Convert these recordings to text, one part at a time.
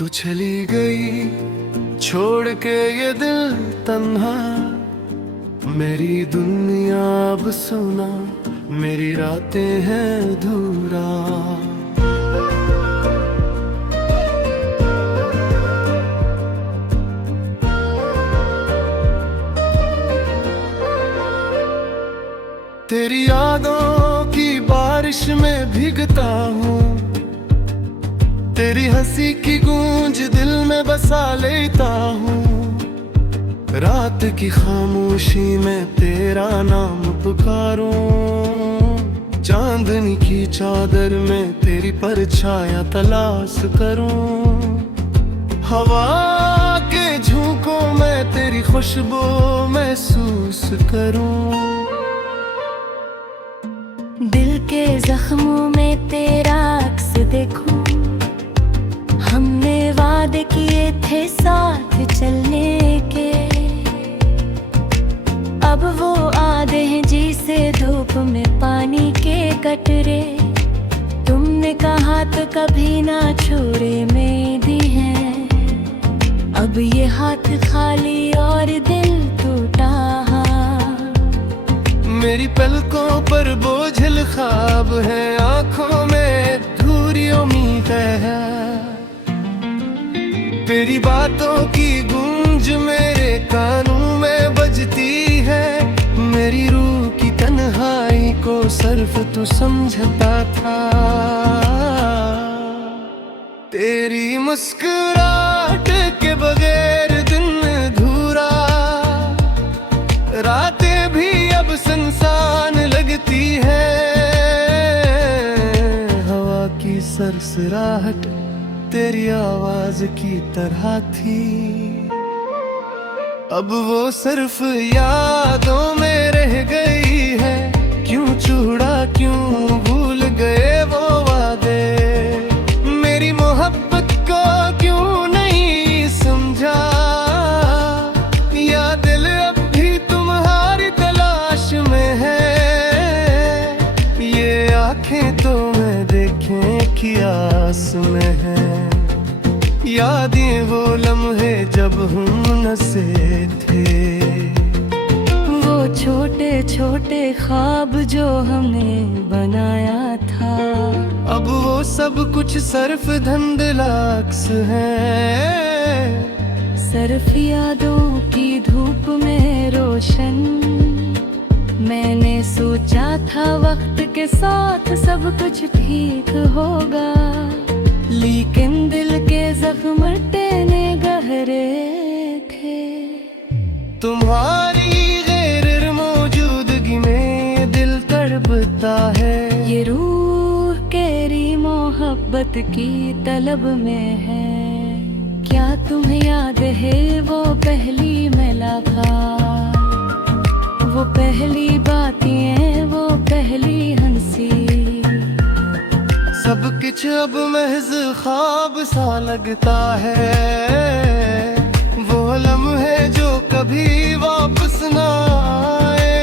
तू चली गई छोड़ के ये दिल तन्हा, मेरी दुनिया अब सुना, मेरी रातें हैं अधूरा। तेरी यादों की बारिश में भीगता हूँ, तेरी हंसी की गूंज दिल में बसा लेता हूँ। रात की खामोशी में तेरा नाम पुकारूं, चांदनी की चादर में तेरी परछाया तलाश करूं। हवा के झोंकों में तेरी खुशबू महसूस करूं। दिल के जख्मों में तेरा अक्स देखूं, हमने वादे किए थे साथ चलने के। अब वो आधे हैं जिसे धूप में पानी के कटरे। तुमने कहा तो कभी ना छोड़े मेरी है, अब ये हाथ खाली और दिल टूटा। मेरी पलकों पर बोझिल ख्वाब है, आंखों में धूरी उम्मीद है। तेरी बातों की गूंज मेरे कानों में बजती है। मेरी रूह की तन्हाई को सिर्फ तू समझता था। तेरी मुस्कुराहट के बगैर दिन अधूरा, रातें भी अब सुनसान लगती है। हवा की सरसराहट तेरी आवाज की तरह थी, अब वो सिर्फ यादों में रह गई है। क्यों छुड़ा, क्यों भूल गए वो वादे, मेरी मोहब्बत को क्यों नहीं समझा। या दिल अब भी तुम्हारी तलाश में है, ये आंखें तो मैं देखें की आस में है। यादें वो लम्हे जब हम नसे थे, वो छोटे छोटे ख्वाब जो हमने बनाया था। अब वो सब कुछ सिर्फ धुंधलाक्स है। सिर्फ यादों की धूप में रोशन। मैंने सोचा था वक्त के साथ सब कुछ ठीक होगा, लेकिन दिल के जख्म टहने गहरे थे। तुम्हारी गैर मौजूदगी में दिल तड़पता है। ये रूह तेरी मोहब्बत की तलब में है। क्या तुम्हें याद है वो पहली मुलाकात, वो पहली बातें, वो पहली हंसी। सब कुछ अब महज ख्वाब सा लगता है। वो लम्हे जो कभी वापस ना आए।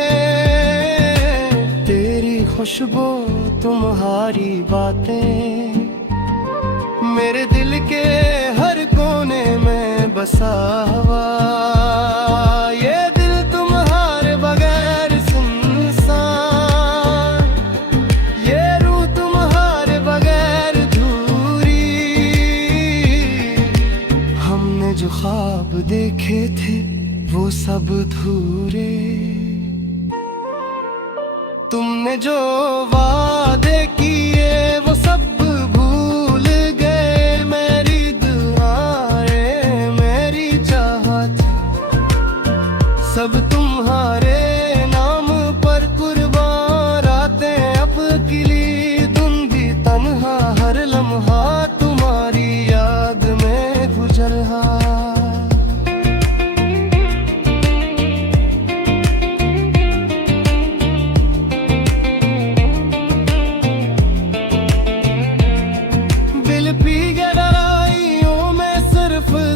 तेरी खुशबू, तुम्हारी बातें, मेरे दिल के हर कोने में बसा हुआ। ये दिल तुम्हारे बगैर सुनसान, ये रूह तुम्हारे बगैर धूरी। हमने जो ख्वाब देखे थे वो सब अधूरे। तुमने जो वादे किए वो सब भूल गए। मेरी दुआएं, मेरी चाहत, सब तुम्हारे नाम पर कुर्बान। रातें अब अकेली धुंधी तन्हा, हर लम्हा तुम्हारी याद में गुजर रहा।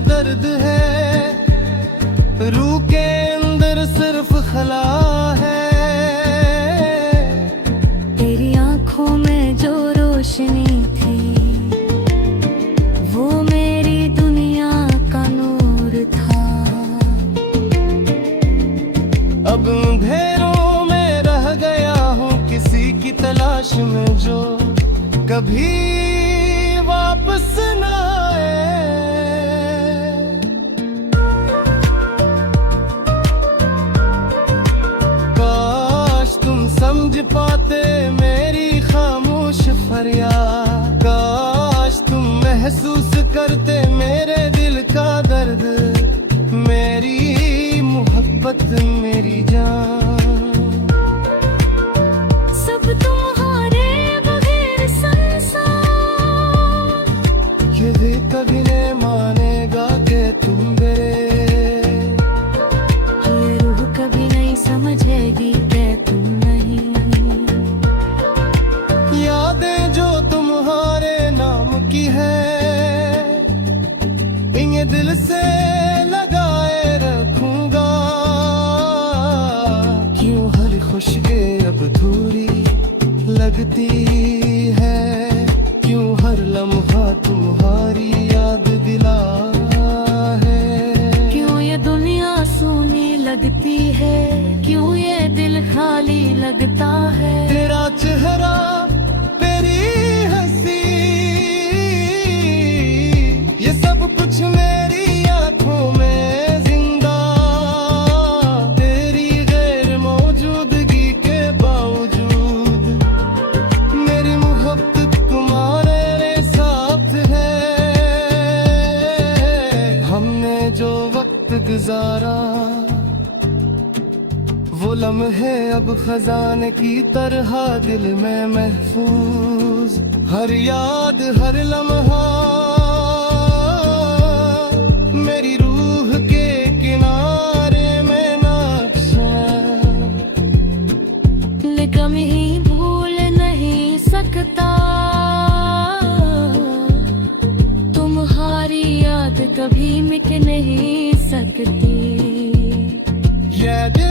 दर्द है, रूह के अंदर सिर्फ खला है। तेरी आंखों में जो रोशनी थी, वो मेरी जो कभी वापस न आए। काश तुम समझ पाते मेरी खामोश फरियाद, काश तुम महसूस करते मेरे दिल का दर्द, मेरी मोहब्बत मेरी जान। सब तुम्हारे बगैर संसार, ये भी कभी नहीं मानेगा कि तुम मेरे, ये रूह कभी नहीं समझेगी कि तुम नहीं। यादें जो तुम्हारे नाम की है, इन्हें दिल से लगाए रखूंगा। क्यों हर खुशके अब अधूरी लगती है, क्यों हर लम्हा तुम्हारी याद दिला है। क्यों ये दुनिया सूनी लगती है, क्यों ये दिल खाली लगता है। तेरा चेहरा तेरी हंसी, ये सब कुछ मेरी आंखों में जिंदा। तेरी गैर मौजूदगी के बावजूद मेरी मोहब्बत तुम्हारे साथ है। हमने जो वक्त गुजारा वो लम्हे अब खजाने की तरह दिल में महफूज, हर याद हर लम्हा मेरी रूह के किनारे में नक्शा। लेकिन ही भूल नहीं सकता, तुम्हारी याद कभी मिट नहीं सकती। ये दिल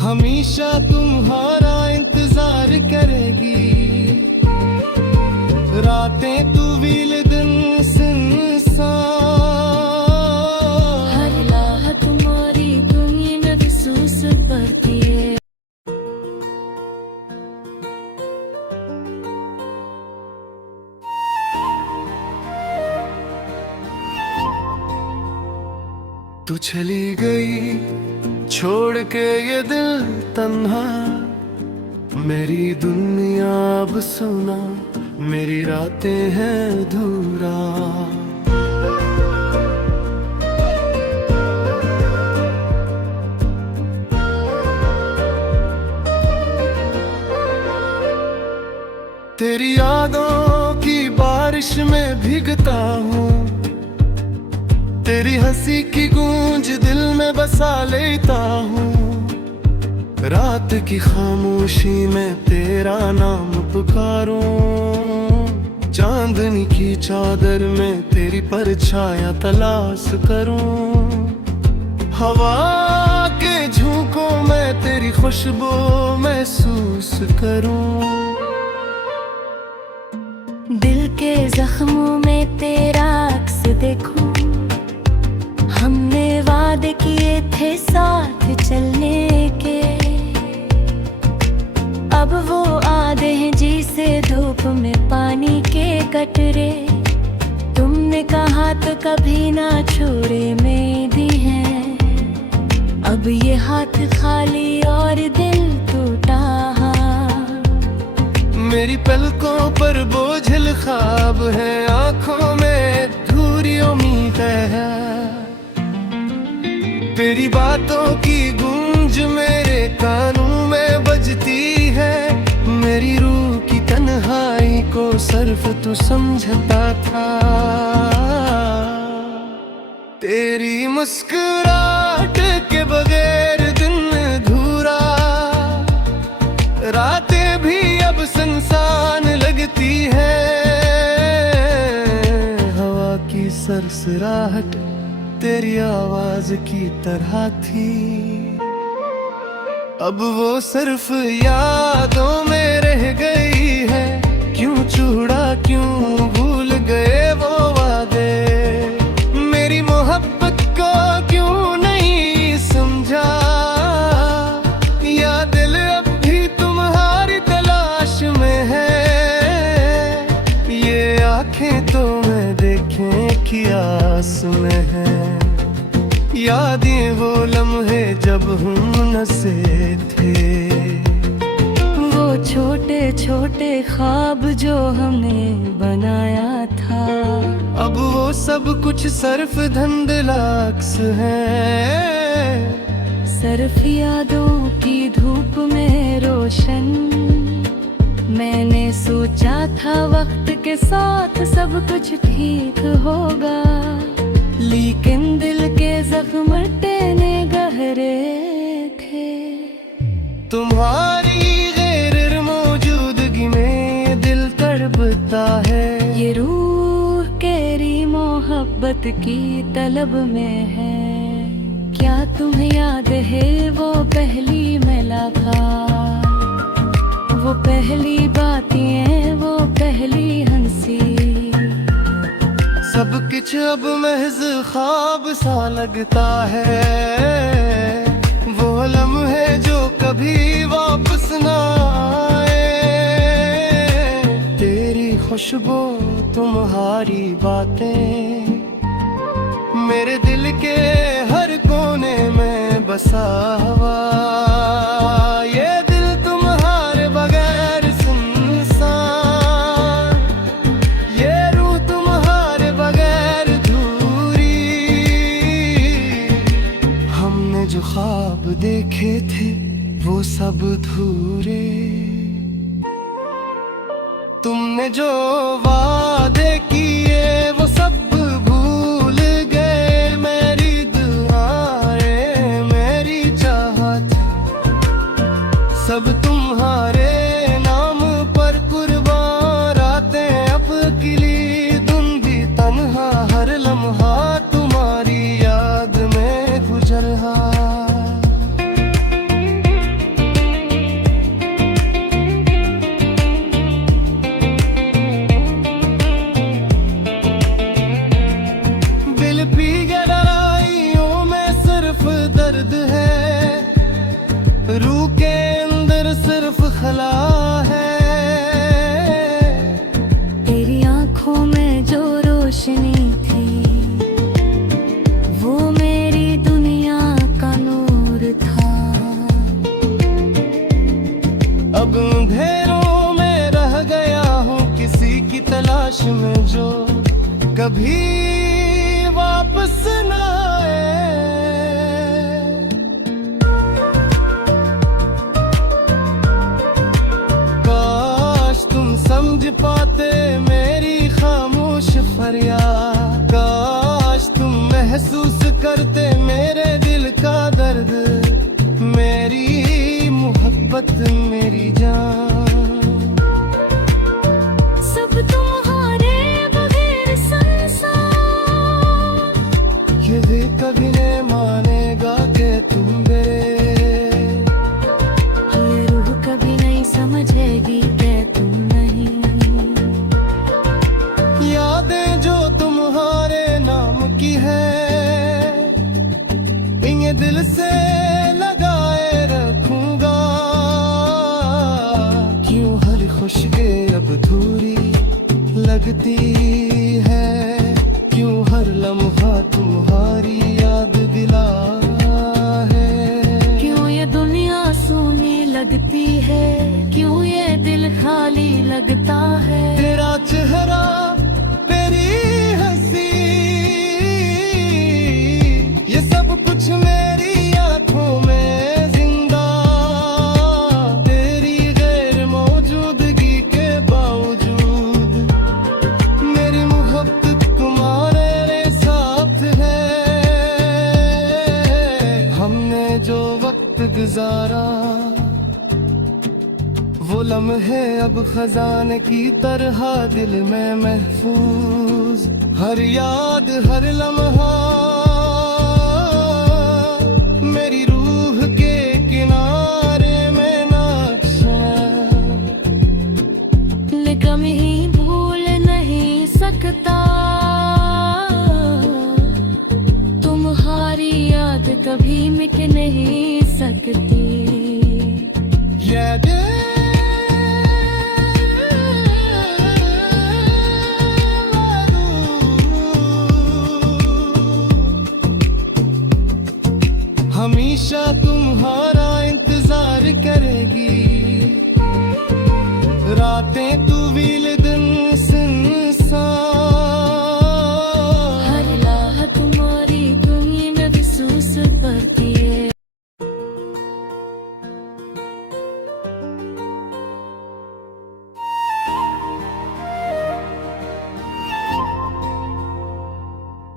हमेशा तुम्हारा इंतजार करेगी, रातें तवील दिन सुनसान। हर राह तुम्हारी दुनिया महसूस करती है। तू चली गई छोड़ के ये दिल तन्हा, मेरी दुनिया अब सुना, मेरी रातें हैं अधूरा। तेरी यादों की बारिश में भीगता हूँ, तेरी हंसी की गूंज दिल में बसा लेता हूँ। रात की खामोशी में तेरा नाम पुकारूं, चांदनी की चादर में तेरी परछाया तलाश करूं। हवा के झोंकों में तेरी खुशबू महसूस करूं। दिल के जख्मों में तेरा अक्स देखूं, हमने वादे किए थे साथ चलने के, अब वो आधे हैं जिसे धूप में पानी के कटरे। तुमने कहा तो कभी ना छोड़े मेरी है, अब ये हाथ खाली और दिल टूटा। मेरी पलकों पर बोझिल ख्वाब है, आंखों में धूरी उम्मीद है। तेरी बातों की गूंज मेरे कानों में बजती है, मेरी रूह की तन्हाई को सिर्फ तू समझता था। तेरी मुस्कुराहट के बगैर दिन अधूरा, रातें भी अब सुनसान लगती है। हवा की सरसराहट तेरी आवाज की तरह थी, अब वो सिर्फ यादों में रह गई है। क्यों छुड़ा क्यों भूल गए वो वादे, लम्हे जब हम नसे थे, वो छोटे छोटे ख्वाब जो हमने बनाया था, अब वो सब कुछ सिर्फ धुंधलाक्स है। सिर्फ यादों की धूप में रोशन। मैंने सोचा था वक्त के साथ सब कुछ ठीक होगा, लेकिन दिल के जख्म टहने गहरे थे। तुम्हारी गैर मौजूदगी में दिल तड़पता है, ये रूह केरी मोहब्बत की तलब में है। क्या तुम्हें याद है वो पहली मुलाकात, वो पहली बातें, वो पहली हंसी। सब कुछ अब महज ख्वाब सा लगता है, वो लम्हे जो कभी वापस ना आए। तेरी खुशबू, तुम्हारी बातें, मेरे दिल के हर कोने में बसा हुआ। ये दिल तुम्हारे बगैर सुनसान, ये रूह तुम्हारे बगैर अधूरी। हमने जो ख्वाब देखे थे वो सब अधूरे, तुमने जो वादे किए वो सब भूल गए। मेरी दुआएं, मेरी चाहत, सब तुम्हारे नाम पर कुर्बान। रातें अब अकेली, दिन भी तन्हा, हर लम्हा तुम्हारी याद में गुजर रहा। दिल पी गहराइयों में सिर्फ दर्द है, रूह के अंदर सिर्फ खला है। तेरी आंखों में जो रोशनी थी, वो मेरी दुनिया का नूर था। अब अंधेरों में रह गया हूँ किसी की तलाश में, जो कभी वापस न आए। काश तुम समझ पाते मेरी खामोश फरियाद, काश तुम महसूस करते मेरे दिल का दर्द, मेरी मोहब्बत, मेरी जान। सब तुम्हारे बगैर संसार, ये दिल कभी नहीं मानेगा कि तुम मेरे, ये रूह कभी नहीं समझेगी कि तुम नहीं। यादें जो तुम्हारे नाम की है, इन्हें दिल से लगाए रखूंगा। क्यों हर खुशबू अब अधूरी लगती है, क्यों हर लम्हा तुम्हारी याद दिला है। क्यों ये दुनिया सूनी लगती है, क्यों ये दिल खाली लगता है। तेरा चेहरा, तेरी हंसी, ये सब कुछ मेरी आंखों में जिंदा। तेरी गैर मौजूदगी के बावजूद मेरी मोहब्बत तुम्हारे साथ है। हमने जो वक्त गुजारा वो लम्हे अब खजाने की तरह दिल में महफूज। हर याद, हर लम्हा मेरी रूह के किनारे में नक्शा। लेकिन ही भूल नहीं सकता, तुम्हारी याद कभी मिट नहीं सकती। यादें रातें तवील दिन हर राह तुम्हारी दुनिया महसूस करती है।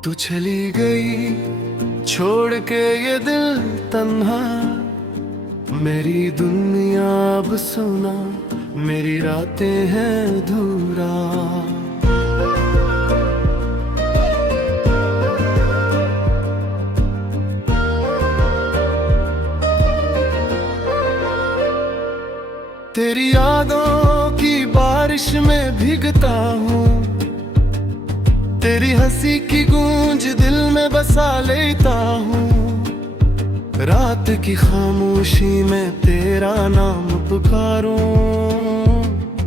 तू चली गई छोड़ के ये दिल तन्हा, मेरी दुनिया अब सुना, मेरी रातें हैं अधूरा। तेरी यादों की बारिश में भीगता हूँ, तेरी हंसी की गूंज दिल में बसा लेता हूँ। रात की खामोशी में तेरा नाम पुकारूं,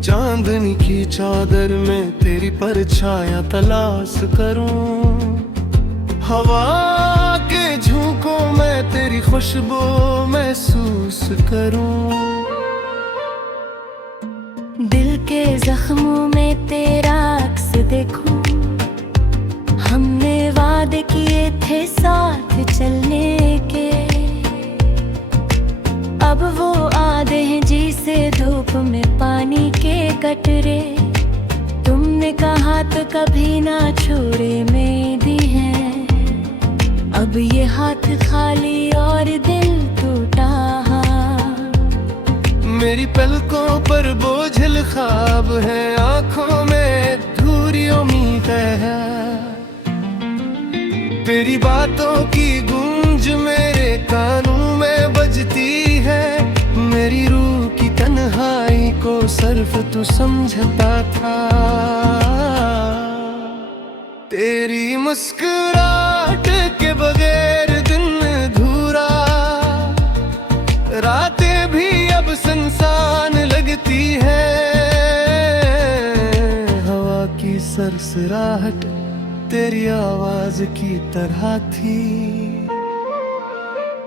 चांदनी की चादर में तेरी परछाया तलाश करूं। हवा के झोंकों में तेरी खुशबू महसूस करूं। दिल के जख्मों में तेरा अक्स देखूं, हमने वादे किए थे साथ चलने के। अब वो आधे हैं जिसे धूप में पानी के कटरे। तुमने कहा तो कभी ना छोड़े मेरी है, अब ये हाथ खाली और दिल टूटा। मेरी पलकों पर बोझल ख्वाब है, आंखों में धूरी उम्मीद है। तेरी बातों की गूंज मेरे कानों में बजती है। मेरी रूह की तन्हाई को सिर्फ तू समझता था। तेरी मुस्कुराहट के बगैर दिन अधूरा, रातें भी अब सुनसान लगती है। हवा की सरसराहट तेरी आवाज की तरह थी,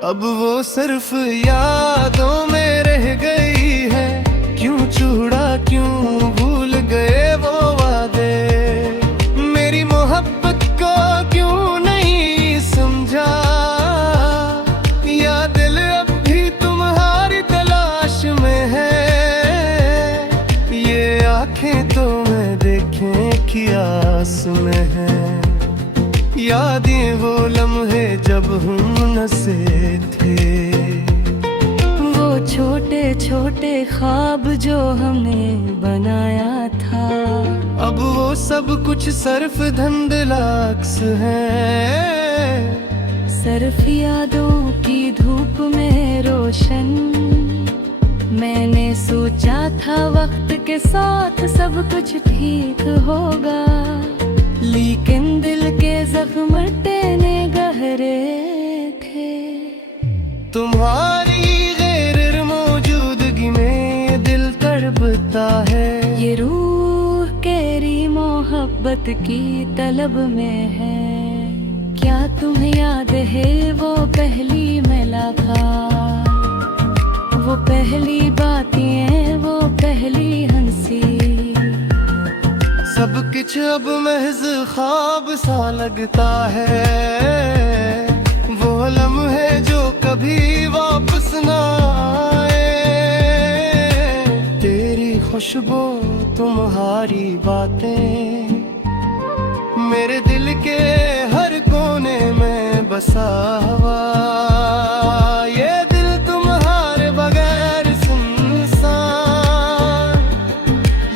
अब वो सिर्फ यादों में रह गई है। क्यों चूड़ा क्यों भूल गए वो वादे, मेरी मोहब्बत को क्यों नहीं समझा। या दिल अब भी तुम्हारी तलाश में है, ये आंखें तो मैं देखे की आस में है। यादें वो लम्हे जब हम नसे थे, वो छोटे छोटे ख्वाब जो हमने बनाया था। अब वो सब कुछ सिर्फ धुंधलाक्स है। सिर्फ यादों की धूप में रोशन। मैंने सोचा था वक्त के साथ सब कुछ ठीक होगा, लेकिन दिल के जख्म टहने गहरे थे। तुम्हारी गैर मौजूदगी में दिल तड़पता है। ये रूह तेरी मोहब्बत की तलब में है। क्या तुम्हें याद है वो पहली मुलाकात, वो पहली बातें, वो पहली हंसी। सब कुछ अब महज ख्वाब सा लगता है। वो लम्हे जो कभी वापस ना आए। तेरी खुशबू तुम्हारी बातें मेरे दिल के हर कोने में बसा हुआ। ये दिल तुम्हारे बगैर सुनसान,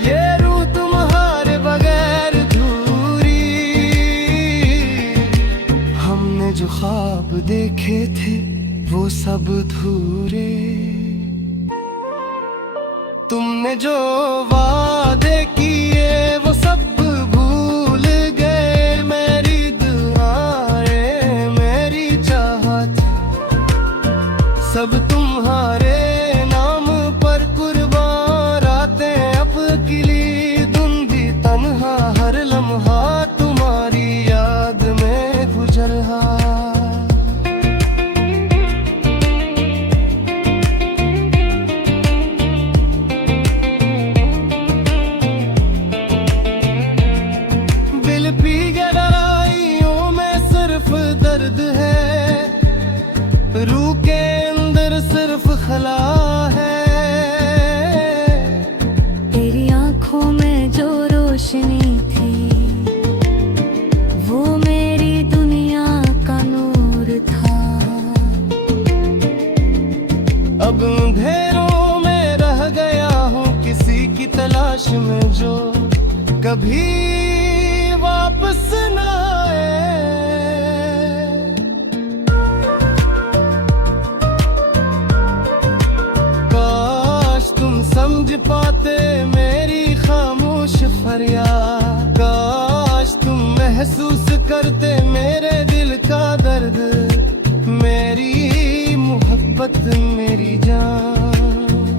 ये रूह तुम्हारे बगैर धूरी। हमने जो ख्वाब देखे थे वो सब धूरे। तुमने जो वादे किए वो सब भूल गए। मेरी दुआएं मेरी चाहत सब तुम्हारे नाम पर कुर्बान। रातें अब अकेली धुंधी तन्हा, हर लम्हा तुम्हारी याद में गुजर रहा। आँखों में जो रोशनी थी वो मेरी दुनिया का नूर था। अब अंधेरों में रह गया हूँ किसी की तलाश में जो कभी वापस न आए। काश तुम समझ पाते मेरी खामोश फरियाद, काश तुम महसूस करते मेरे दिल का दर्द, मेरी मोहब्बत मेरी जान।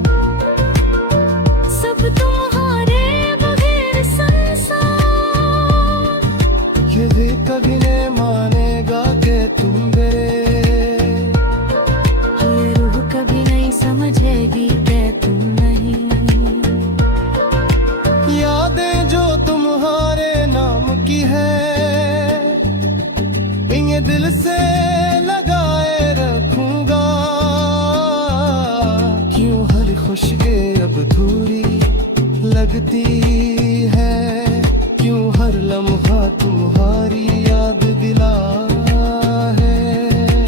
सब तुम्हारे बगैर संसार, ये भी कभी नहीं मानेगा कि तुम मेरे, ये रूह कभी नहीं समझेगी कि तुम नहीं। यादें जो तुम्हारे नाम की है इन्हें दिल से लगाए रखूंगा। क्यों हर खुशबू अब अधूरी लगती है, क्यों हर लम्हा तुम्हारी याद दिला है।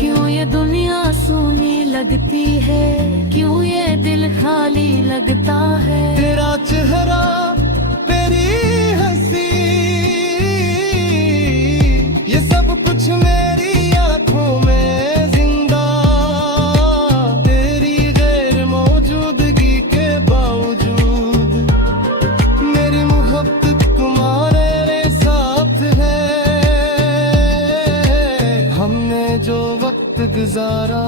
क्यों ये दुनिया सूनी लगती है, क्यों ये दिल खाली लगता है। तेरा चेहरा तेरी हंसी ये सब कुछ मेरी आंखों में जिंदा, तेरी गैर मौजूदगी के बावजूद मेरी मोहब्बत तुम्हारे साथ है। हमने जो वक्त गुजारा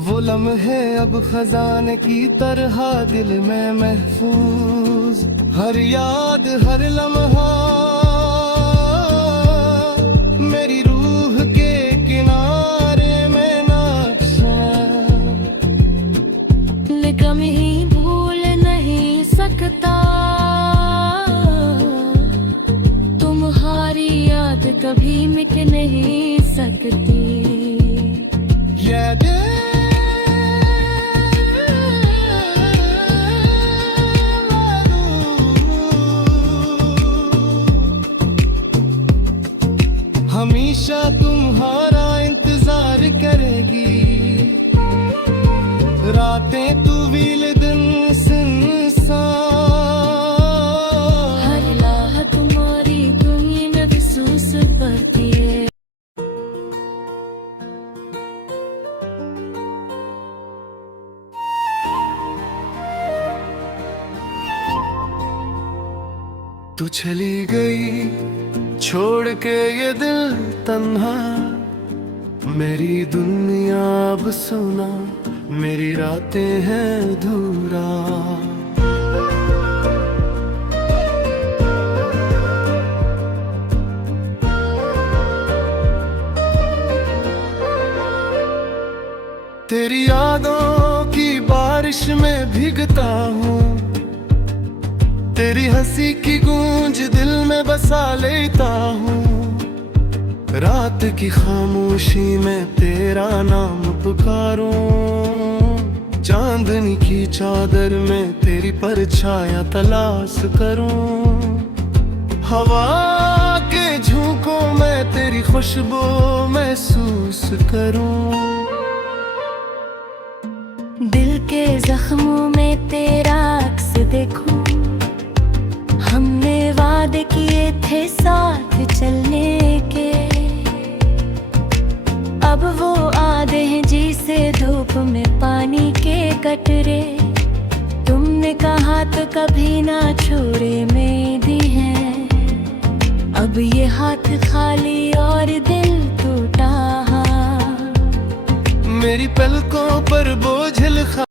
वो लम्हे अब खजाने की तरह दिल में महफूज, हर याद हर लम्हा मेरी रूह के किनारे में नक्शा। लेकिन ही भूल नहीं सकता, तुम्हारी याद कभी मिट नहीं सकती। यादें हमेशा तुम्हारा इंतजार करेगी, रातें तवील दिन सुनसान। हर राह तुम्हारी दुनिया महसूस करती है। तू चली गई छोड़ के ये दिल तन्हा, मेरी दुनिया अब सुना, मेरी रातें हैं अधूरा। तेरी यादों की बारिश में भीगता हूँ, तेरी हंसी की गूंज दिल में बसा लेता हूँ। रात की खामोशी में तेरा नाम पुकारूं, चांदनी की चादर में तेरी परछाया तलाश करूं। हवा के झोंकों में तेरी खुशबू महसूस करूं। दिल के जख्मों में तेरा अक्स देखूं, हमने वादे किए थे साथ चलने के। अब वो आधे हैं जिसे धूप में पानी के कटरे, तुमने कहा तो कभी ना छोड़े मेरी है। अब ये हाथ खाली और दिल टूटा, मेरी पलकों पर बोझ